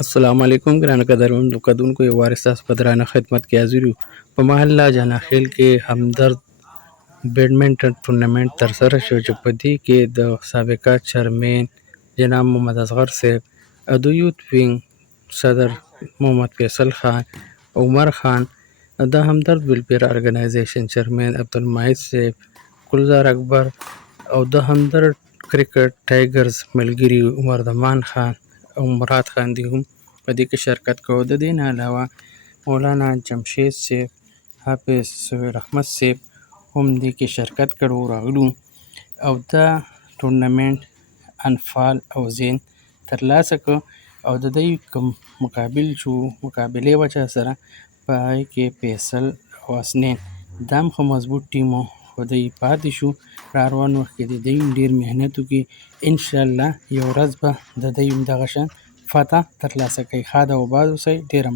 السلام علیکم ګرانو کدونکو یو وارث تاسو په درانه خدمت کې حاضر یو په محله جناخیل کې همدرد بیډمنټن ټورنمنټ ترسره شو چې په دې کې د سابقه چیرمین جناب محمد اصغر صاحب او د یوت وینګ صدر محمد فیصل خان عمر خان د همدرد ویلفیر ارګنایزیشن چیرمین عبدالماجد صاحب ګلزار اکبر او د همدرد کرکټ ټایګرز ملګري عمردمان خان او مراد خان دي هم په دې کې شرکت کوو. د دې نه علاوه مولانا جمشید صاحب، حافظ سهیل احمد صاحب هم دې کې شرکت کړو راغلو او دا ټورنمنټ انفال او زین ترلاسه کړ او د دوی کوم مقابلې وه چا سره په هغې کې فیصل او حسنین دا هم ښه مضبوط ټیم و خو دوی پاتې شو. را روان وخت کې د دوی ډېر محنت وکړي انشاءالله یو ورځ به د دوی هم دغه شان فتح ترلاسه کوي. ښاد او آباد اوسئ. ډېره